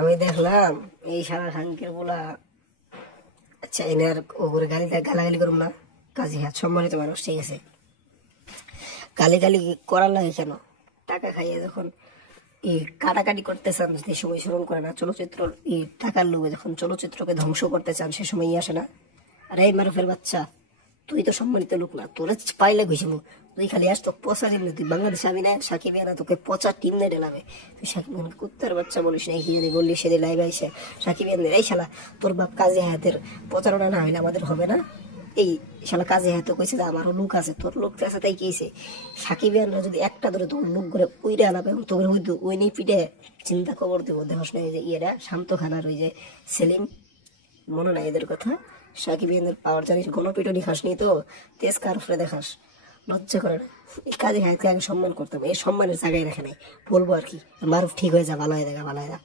আমি দেখলাম এই সারা সাংকের বলা চাইনার ওপরে গালাগালি করুম না। কাজী হাত সম্মানিত মানুষ, ঠিক আছে, গালি করার লাগে কেন? টাকা খাইয়ে যখন এই কাটাকাটি করতে চান, সে সময় স্মরণ করে না। চলচ্চিত্র এই টাকার লোভে যখন চলচ্চিত্রকে ধ্বংস করতে চান, সে সময় আসে না। আরে এই মারুফের বাচ্চা, তুই তো সম্মানিত লোক না, তোর পাইলে ঘুষি মুখ। তুই খালি আস তো পচা টিম, তুই বাংলাদেশে আমি না সাকিব না, তোকে পচা টিম দিয়ে ডেলাবে। তুই সাকিব কুত্তার বাচ্চা বলিস না, কি জানি বললি সেদিন লাইভ আইসে সাকিব এই শালা তোর বাপ কাজী হায়াতের প্রচারণা না হইলে আমাদের হবে না। এই শালা কাজী হায়াতে কইছে যে আমারও লোক আছে, তোর লোক আছে, তাই কেছে সাকিবিয়ানরা যদি একটা ধরে তোর লোক করে উইরে আলাপে এবং তোর হইতো ওই নেই পিঠে চিন্তা খবর দেবো। দেখোস না, এই যে ইয়েরা শান্ত খানার ওই যে সেলিম, মনে নাই এদের কথা? সাকিবিয়ানদের পাওয়ার জানিস, গণপিটনি খাস নি তো, তেজ কারফরে দেখাস, লজ্জা করে না? এই কাজে হায়াতকে আগে সম্মান করতাম, এই সম্মানের জায়গায় রাখে নাই, বলবো আর কি। মারুফ ঠিক হয়ে যা, ভালো হয়ে দেখা, ভালো হয়ে যা।